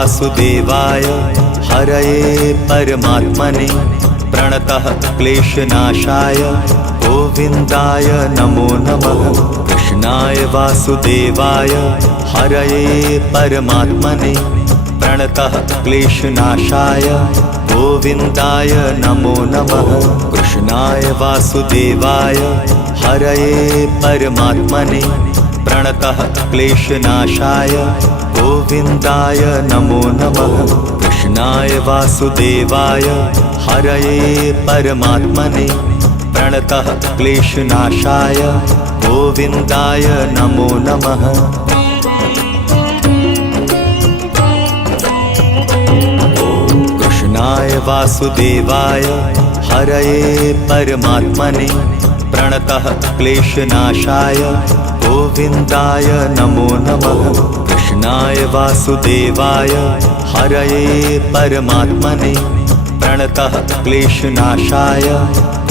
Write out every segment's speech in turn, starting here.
वासुदेवाय हरये परमात्मने प्रणतः क्लेशनाशाय गोविन्दाय नमो नमः। कृष्णाय वासुदेवाय हरये परमात्मने प्रणतः क्लेशनाशाय गोविन्दाय नमो नमः। कृष्णाय वासुदेवाय हरये परमात्मने प्रणतः क्लेशनाशाय गोविन्दाय नमो नमः। कृष्णाय वासुदेवाय हरये परमात्मने प्रणतः क्लेशनाशाय गोविन्दाय नमो नमः। कृष्णाय वासुदेवाय हरये परमात्मने प्रणतः क्लेशनाशाय गोविन्दाय नमो नमः। कृष्णाय वासुदेवाय हरये परमात्मने प्रणतः क्लेशनाशाय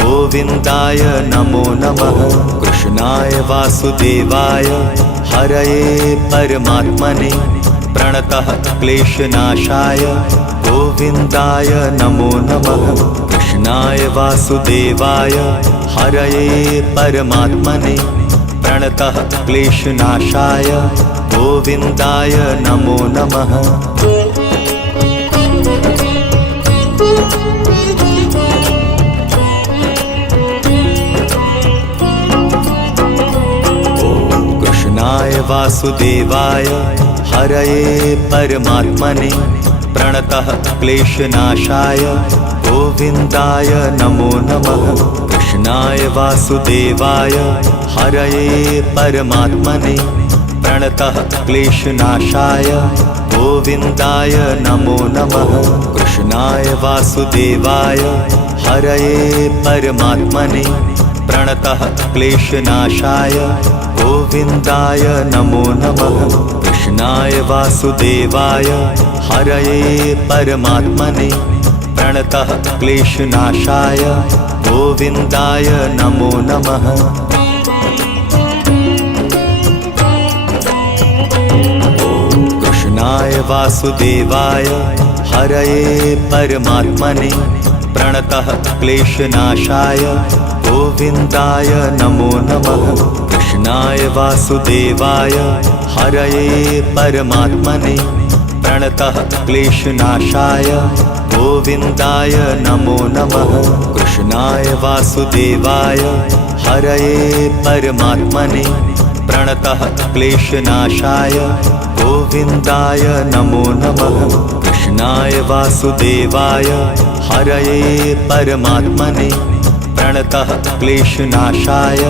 गोविन्दाय नमो नमः। कृष्णाय वासुदेवाय हरये परमात्मने प्रणतः क्लेशनाशाय गोविन्दाय नमो नमः। कृष्णाय वासुदेवाय हरये परमात्मने प्रणतः क्लेशनाशाय गोविन्दाय नमो नमः। कृष्णाय वासुदेवाय हरये परमात्मने प्रणतः क्लेशनाशाय गोविन्दाय नमो नमः। कृष्णाय वासुदेवाय हरये परमात्मने प्रणतः क्लेशनाशाय गोविन्दाय नमो नमः। कृष्णाय वासुदेवाय हरये परमात्मने प्रणतः क्लेशनाशाय गोविन्दाय नमो नमः। कृष्णाय वासुदेवाय हरये परमात्मने प्रणतः क्लेशनाशाय गोविन्दाय नमो नमः। कृष्णाय वासुदेवाय हरये परमात्मने प्रणतः क्लेशनाशाय गोविन्दाय नमो नमः। कृष्णाय वासुदेवाय हरये परमात्मने प्रणतः क्लेशनाशाय गोविन्दाय नमो नमः। कृष्णाय वासुदेवाय हरये परमात्मने प्रणतः क्लेशनाशाय गोविन्दाय नमो नमः। कृष्णाय वासुदेवाय हरये परमात्मने प्रणतः क्लेशनाशाय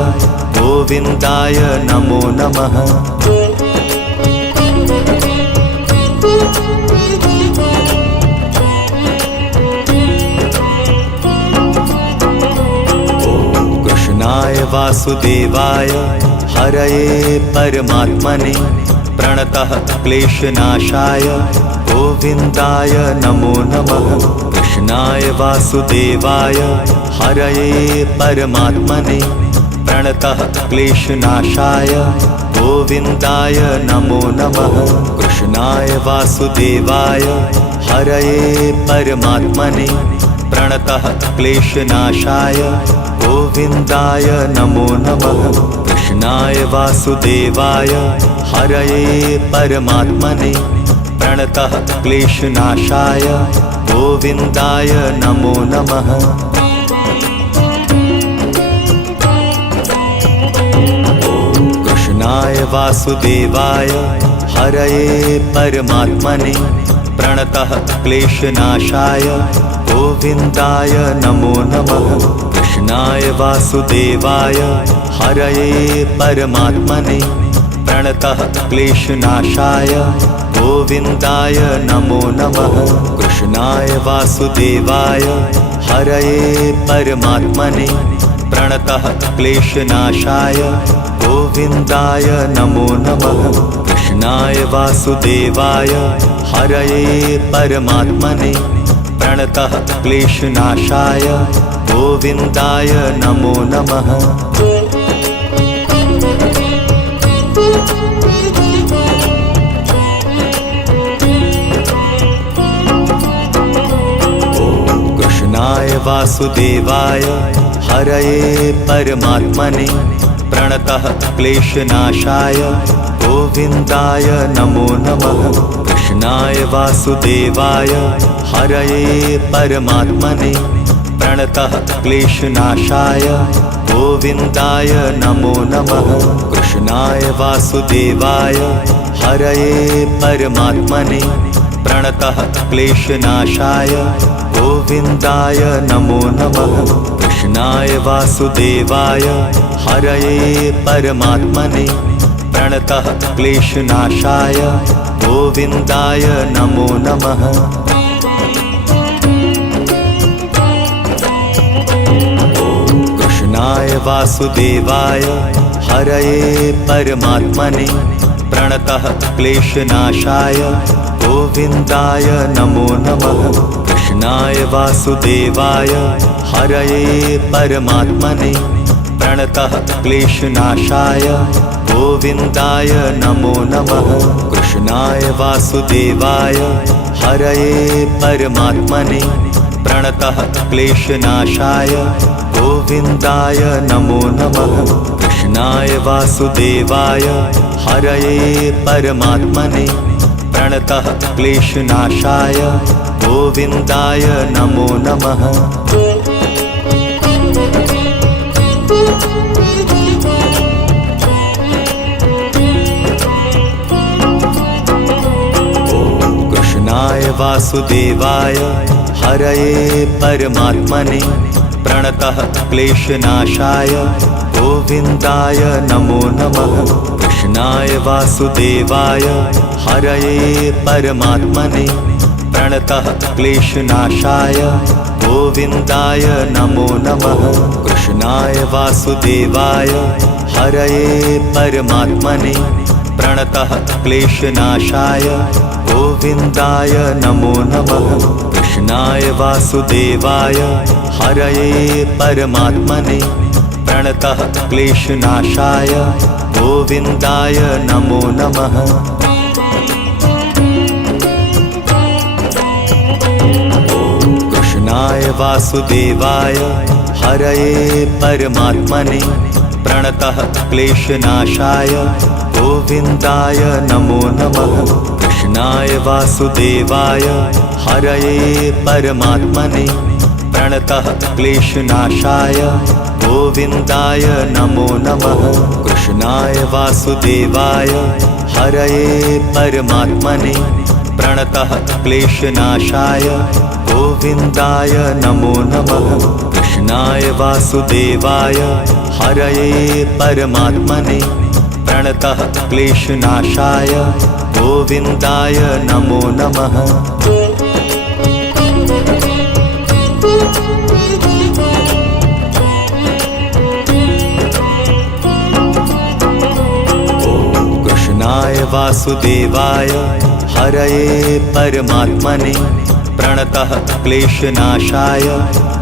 गोविन्दाय नमो नमः। कृष्णाय वासुदेवाय हरये परमात्मने प्रणतः क्लेशनाशाय गोविन्दाय नमो नमः। कृष्णाय वासुदेवाय हरये परमात्मने प्रणतः क्लेशनाशाय गोविन्दाय नमो नमः। कृष्णाय वासुदेवाय हरये परमात्मने प्रणतः क्लेशनाशाय गोविन्दाय नमो नमः। कृष्णाय वासुदेवाय हरये परमात्मने प्रणतः क्लेशनाशाय गोविन्दाय नमो नमः। कृष्णाय वासुदेवाय हरये परमात्मने प्रणतः क्लेशनाशाय गोविन्दाय नमो नमः। कृष्णाय वासुदेवाय हरये परमात्मने प्रणतः क्लेशनाशाय गोविन्दाय नमो नमः। कृष्णाय वासुदेवाय हरये परमात्मने प्रणतः क्लेशनाशाय गोविन्दाय नमो नमः। कृष्णाय वासुदेवाय हरये परमात्मने प्रणतः क्लेशनाशाय गोविन्दाय नमो नमः। वासुदेवाय हरये परमात्मने प्रणतः क्लेशनाशाय गोविन्दाय नमो नमः। कृष्णाय वासुदेवाय हरये परमात्मने प्रणतः क्लेशनाशाय गोविन्दाय नमो नमः। कृष्णाय वासुदेवाय हरये परमात्मने प्रणतः क्लेशनाशाय गोविन्दाय नमो नमः। कृष्णाय वासुदेवाय हरये परमात्मने प्रणतः क्लेशनाशाय गोविन्दाय नमो नमः। कृष्णाय वासुदेवाय हरये परमात्मने प्रणतः क्लेशनाशाय गोविन्दाय नमो नमः। कृष्णाय वासुदेवाय हरये परमात्मने प्रणतः क्लेशनाशाय गोविन्दाय नमो नमः। कृष्णाय वासुदेवाय हरये परमात्मने प्रणतः क्लेशनाशाय गोविन्दाय नमो नमः। कृष्णाय वासुदेवाय हरये परमात्मने प्रणतः क्लेशनाशाय गोविन्दाय नमो नमः। कृष्णाय वासुदेवाय हरये परमात्मने प्रणतः क्लेशनाशाय गोविन्दाय नमो नमः। कृष्णाय वासुदेवाय हरये परमात्मने प्रणतः क्लेशनाशाय गोविन्दाय नमो नमः। कृष्णाय वासुदेवाय हरये परमात्मने प्रणतः क्लेशनाशाय गोविन्दाय नमो नमः। कृष्णाय वासुदेवाय हरये परमात्मने प्रणतः क्लेशनाशाय गोविन्दाय नमो नमः। कृष्णाय वासुदेवाय हरये परमात्मने प्रणतः क्लेशनाशाय गोविन्दाय नमो नमः। कृष्णाय वासुदेवाय हरये परमात्मने प्रणतः क्लेशनाशाय गोविन्दाय नमो नमः। कृष्णाय वासुदेवाय हरये परमात्मने प्रणतः क्लेशनाशाय गोविन्दाय नमो नमः। कृष्णाय वासुदेवाय हरये परमात्मने प्रणतः क्लेशनाशाय गोविन्दाय नमो नमः। कृष्णाय वासुदेवाय हरये परमात्मने प्रणतः क्लेशनाशाय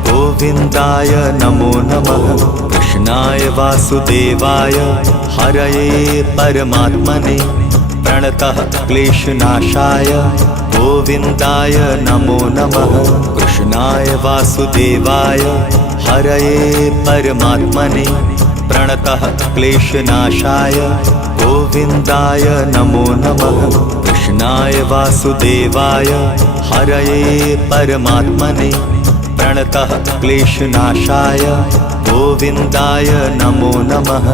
गोविन्दाय नमो नमः। कृष्णाय वासुदेवाय हरये परमात्मने प्रणतः क्लेशनाशाय गोविन्दाय नमो नमः। कृष्णाय वासुदेवाय हरये परमात्मने प्रणतः क्लेशनाशाय गोविन्दाय नमो नमः। कृष्णाय वासुदेवाय हरये परमात्मने प्रणतः क्लेशनाशाय गोविन्दाय नमो नमः।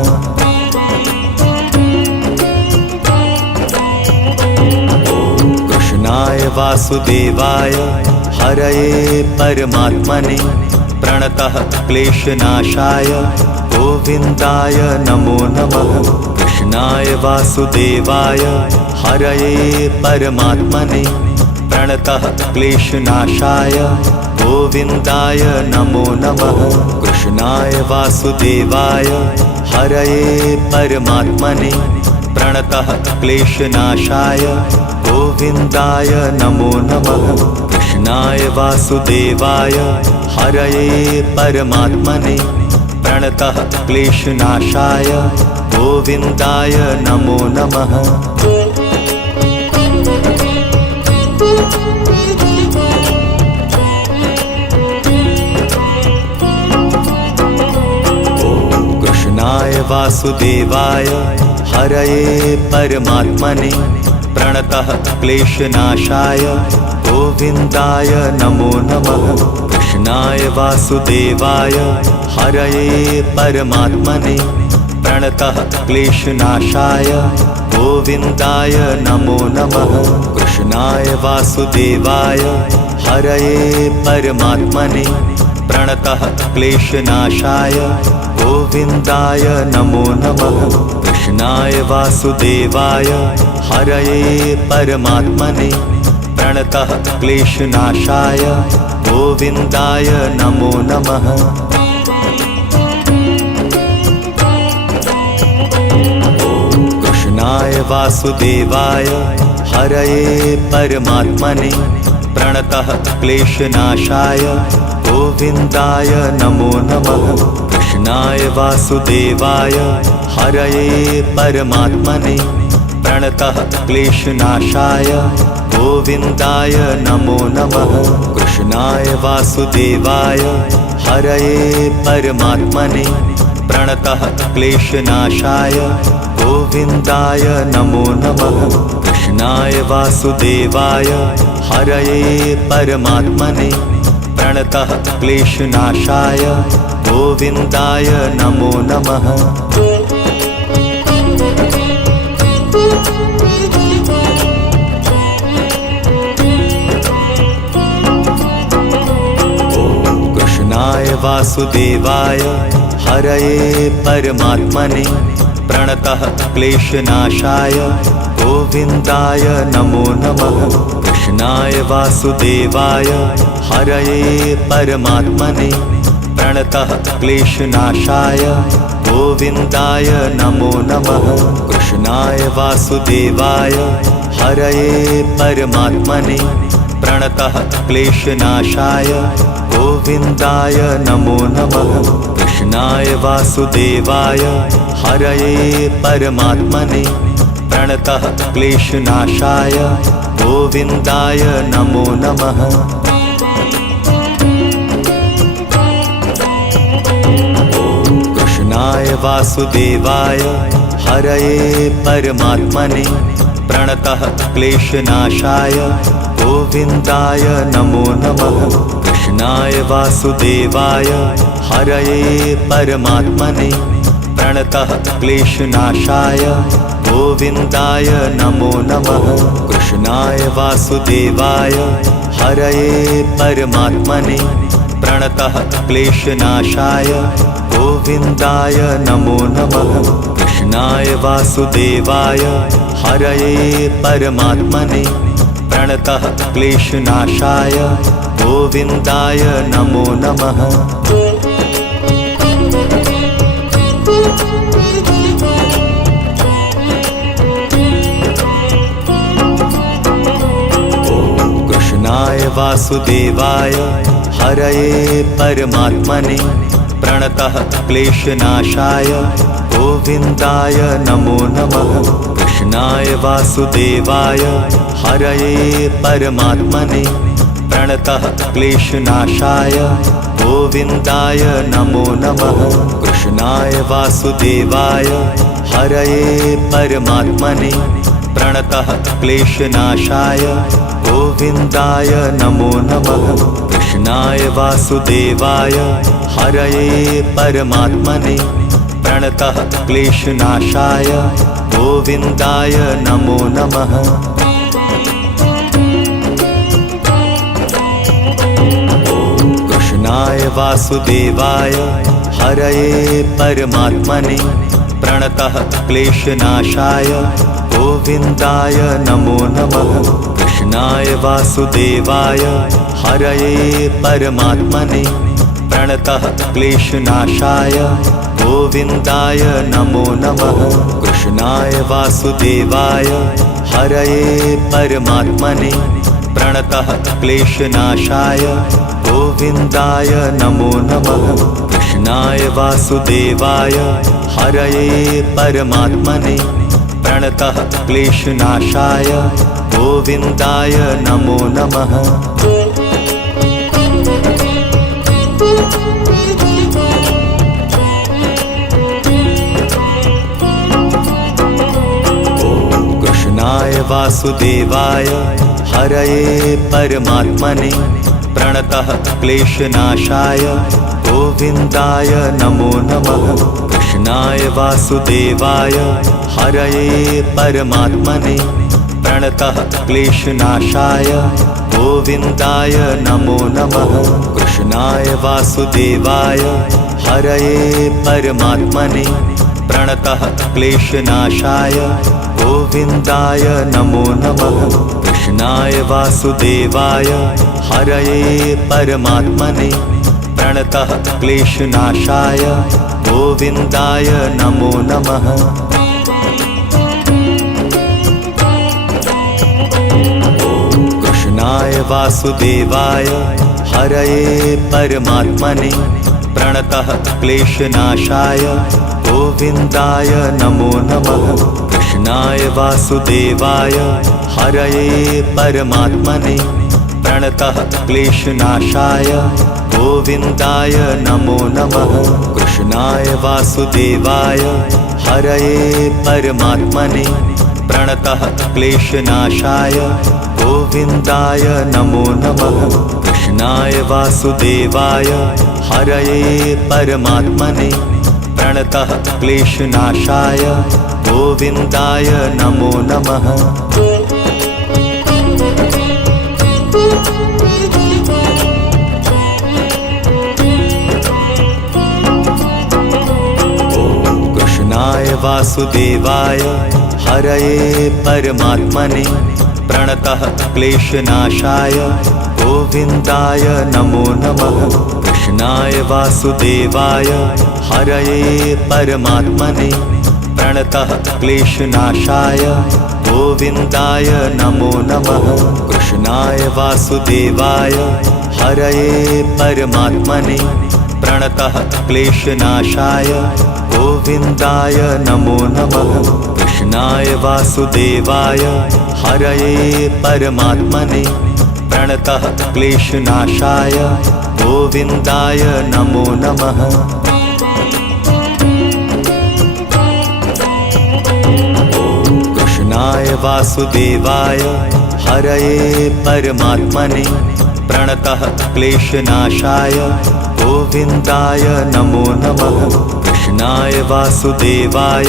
कृष्णाय वासुदेवाय हरये परमात्मने प्रणतः क्लेशनाशाय गोविन्दाय नमो नमः। कृष्णाय वासुदेवाय हरये परमात्मने प्रणतः क्लेशनाशाय गोविन्दाय नमो नमः। कृष्णाय वासुदेवाय हरये परमात्मने प्रणतः क्लेशनाशाय गोविन्दाय नमो नमः। कृष्णाय वासुदेवाय हरये परमात्मने प्रणतः क्लेशनाशाय गोविन्दाय नमो नमः। वासुदेवाय हरये परमात्मने प्रणतः क्लेशनाशाय गोविन्दाय नमो नमः। कृष्णाय वासुदेवाय हरये परमात्मने प्रणतः क्लेशनाशाय गोविन्दाय नमो नमः। कृष्णाय वासुदेवाय हरये परमात्मने प्रणतः क्लेशनाशाय गोविन्दाय नमो नमः। कृष्णाय वासुदेवाय हरये परमात्मने प्रणतः क्लेशनाशाय गोविन्दाय नमो नमः। कृष्णाय वासुदेवाय हरये परमात्मने प्रणतः क्लेशनाशाय गोविन्दाय नमो नमः। कृष्णाय वासुदेवाय हरये परमात्मने प्रणतः क्लेशनाशाय गोविन्दाय नमो नमः। कृष्णाय वासुदेवाय हरये परमात्मने प्रणतः क्लेशनाशाय गोविन्दाय नमो नमः। कृष्णाय वासुदेवाय हरये परमात्मने प्रणतः क्लेशनाशाय गोविन्दाय नमो नमः। कृष्णाय वासुदेवाय हरये परमात्मने प्रणतः क्लेशनाशाय गोविन्दाय नमो नमः। कृष्णाय वासुदेवाय हरये परमात्मने प्रणतः क्लेशनाशाय गोविन्दाय नमो नमः। कृष्णाय वासुदेवाय हरये परमात्मने प्रणतः क्लेशनाशाय गोविन्दाय नमो नमः। कृष्णाय वासुदेवाय हरये परमात्मने प्रणतः क्लेशनाशाय गोविन्दाय नमो नमः। कृष्णाय वासुदेवाय हरये परमात्मने प्रणतः क्लेशनाशाय गोविन्दाय नमो नमः। कृष्णाय वासुदेवाय हरये परमात्मने प्रणतः क्लेशनाशाय गोविन्दाय नमो नमः। कृष्णाय वासुदेवाय हरये परमात्मने प्रणतः क्लेशनाशाय गोविन्दाय नमो नमः। कृष्णाय वासुदेवाय हरये परमात्मने प्रणतः क्लेशनाशाय गोविन्दाय नमो नमः। कृष्णाय वासुदेवाय हरये परमात्मने प्रणतः क्लेशनाशाय गोविन्दाय नमो नमः। कृष्णाय वासुदेवाय हरये परमात्मने प्रणतः क्लेशनाशाय गोविन्दाय नमो नमः। कृष्णाय वासुदेवाय हरये परमात्मने प्रणतः क्लेशनाशाय गोविन्दाय नमो नमः। कृष्णाय वासुदेवाय हरये परमात्मने प्रणतः क्लेशनाशाय गोविन्दाय नमो नमः। कृष्णाय वासुदेवाय हरये परमात्मने प्रणतः क्लेशनाशाय गोविन्दाय नमो नमः। कृष्णाय वासुदेवाय हरये परमात्मने प्रणतः क्लेशनाशाय गोविन्दाय नमो नमः। कृष्णाय वासुदेवाय हरये परमात्मने प्रणतः क्लेशनाशाय गोविन्दाय नमो नमः। कृष्णाय वासुदेवाय हरये परमात्मने प्रणतः क्लेशनाशाय गोविन्दाय नमो नमः। वासुदेवाय हरये परमात्मने प्रणतः क्लेशनाशाय गोविन्दाय नमो नमः। कृष्णाय वासुदेवाय हरये परमात्मने प्रणतः क्लेशनाशाय गोविन्दाय नमो नमः। कृष्णाय वासुदेवाय हरये परमात्मने प्रणतः क्लेशनाशाय गोविन्दाय नमो नमः। कृष्णाय वासुदेवाय हरये परमात्मने प्रणतः क्लेशनाशाय गोविन्दाय नमो नमः। कृष्णाय वासुदेवाय हरये परमात्मने प्रणतः क्लेशनाशाय गोविन्दाय नमो नमः। कृष्णाय वासुदेवाय हरये परमात्मने प्रणतः क्लेशनाशाय गोविन्दाय नमो नमः। कृष्णाय वासुदेवाय हरये परमात्मने प्रणतः क्लेशनाशाय गोविन्दाय नमो नमः। कृष्णाय वासुदेवाय हरये परमात्मने प्रणतः क्लेशनाशाय गोविन्दाय नमो नमः। कृष्णाय वासुदेवाय हरये परमात्मने प्रणतः क्लेशनाशाय गोविन्दाय नमो नमः। कृष्णाय वासुदेवाय हरये परमात्मने प्रणतः क्लेशनाशाय गोविन्दाय नमो नमः। कृष्णाय वासुदेवाय हरये परमात्मने प्रणतः क्लेशनाशाय गोविन्दाय नमो नमः। कृष्णाय वासुदेवाय हरये परमात्मने प्रणतः क्लेशनाशाय गोविन्दाय नमो नमः। कृष्णाय वासुदेवाय हरये परमात्मने प्रणतः क्लेशनाशाय गोविन्दाय नमो नमः। कृष्णाय वासुदेवाय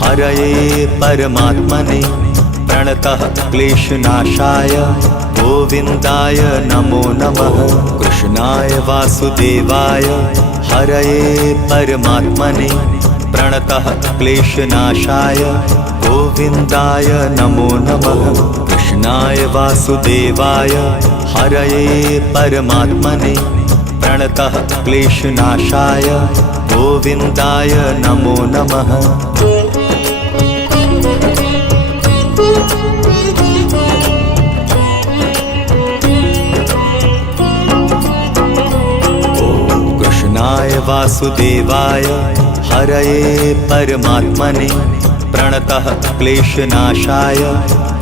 हरये परमात्मने प्रणतः क्लेशनाशाय गोविन्दाय नमो नमः। कृष्णाय वासुदेवाय हरये परमात्मने प्रणतः क्लेशनाशाय गोविन्दाय नमो नमः। कृष्णाय वासुदेवाय हरये परमात्मने प्रणतः क्लेशनाशाय गोविन्दाय नमो नमः। कृष्णाय वासुदेवाय हरये परमात्मने प्रणतः क्लेशनाशाय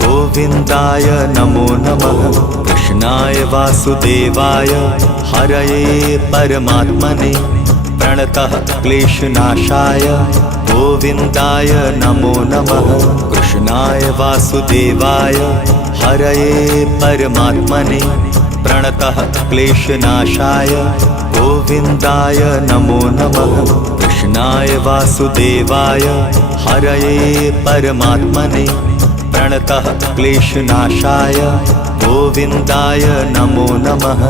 गोविन्दाय नमो नमः। कृष्णाय वासुदेवाय हरये परमात्मने प्रणतः क्लेशनाशाय गोविन्दाय नमो नमः। कृष्णाय वासुदेवाय हरये परमात्मने प्रणतः क्लेशनाशाय गोविन्दाय नमो नमः। कृष्णाय वासुदेवाय हरये परमात्मने प्रणतः क्लेशनाशाय गोविन्दाय नमो नमः।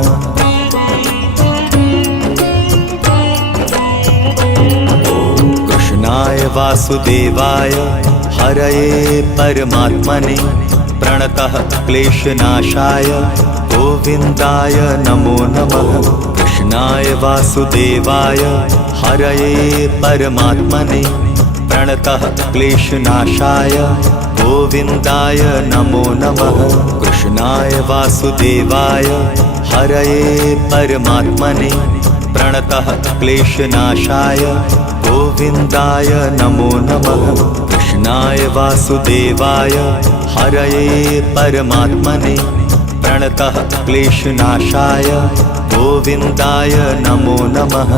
कृष्णाय वासुदेवाय हरये परमात्मने प्रणतः क्लेशनाशाय गोविन्दाय नमो नमः। कृष्णाय वासुदेवाय हरये परमात्मने प्रणतः क्लेशनाशाय गोविन्दाय नमो नमः। कृष्णाय वासुदेवाय हरये परमात्मने प्रणतः क्लेशनाशाय गोविन्दाय नमो नमः। कृष्णाय वासुदेवाय हरये परमात्मने प्रणतः क्लेशनाशाय गोविन्दाय नमो नमः।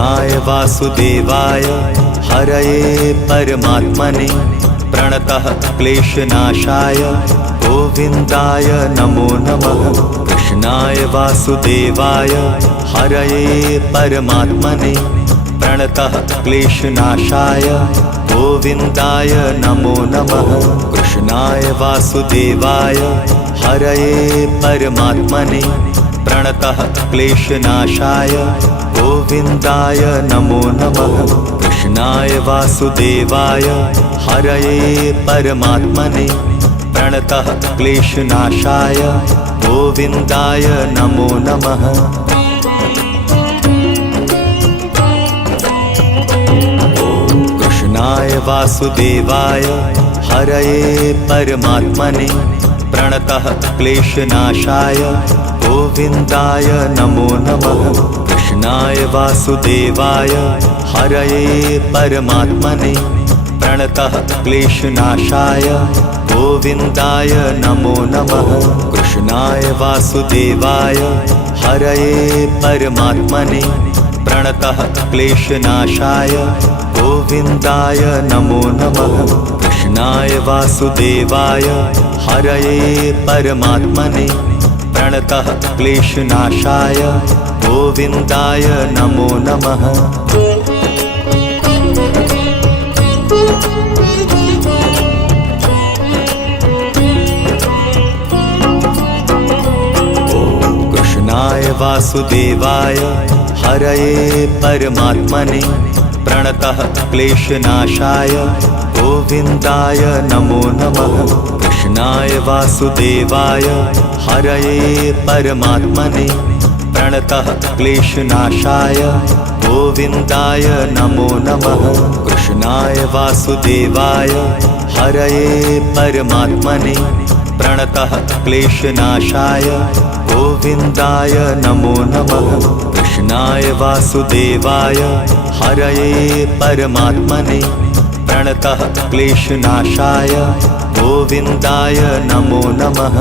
कृष्णाय वासुदेवाय हरये परमात्मने प्रणतः क्लेशनाशाय गोविन्दाय नमो नमः। कृष्णाय वासुदेवाय हरये परमात्मने प्रणतः क्लेशनाशाय गोविन्दाय नमो नमः। कृष्णाय वासुदेवाय हरये परमात्मने प्रणतः क्लेशनाशाय गोविन्दाय नमो नमः। कृष्णाय वासुदेवाय हरये परमात्मने प्रणतः क्लेशनाशाय गोविन्दाय नमो नमः। कृष्णाय वासुदेवाय हरये परमात्मने प्रणतः क्लेशनाशाय गोविन्दाय नमो नमः। कृष्णाय वासुदेवाय हरये परमात्मने प्रणतः क्लेशनाशाय गोविन्दाय नमो नमः। कृष्णाय वासुदेवाय हरये परमात्मने प्रणतः क्लेशनाशाय गोविन्दाय नमो नमः। कृष्णाय वासुदेवाय हरये परमात्मने प्रणतः क्लेशनाशाय गोविन्दाय नमो नमः। कृष्णाय वासुदेवाय हरये परमात्मने प्रणतः क्लेशनाशाय गोविन्दाय नमो नमः। कृष्णाय वासुदेवाय हरये परमात्मने प्रणतः क्लेशनाशाय गोविन्दाय नमो नमः। कृष्णाय वासुदेवाय हरये परमात्मने प्रणतः क्लेशनाशाय गोविन्दाय नमो नमः। कृष्णाय वासुदेवाय हरये परमात्मने प्रणतः क्लेशनाशाय गोविन्दाय नमो नमः।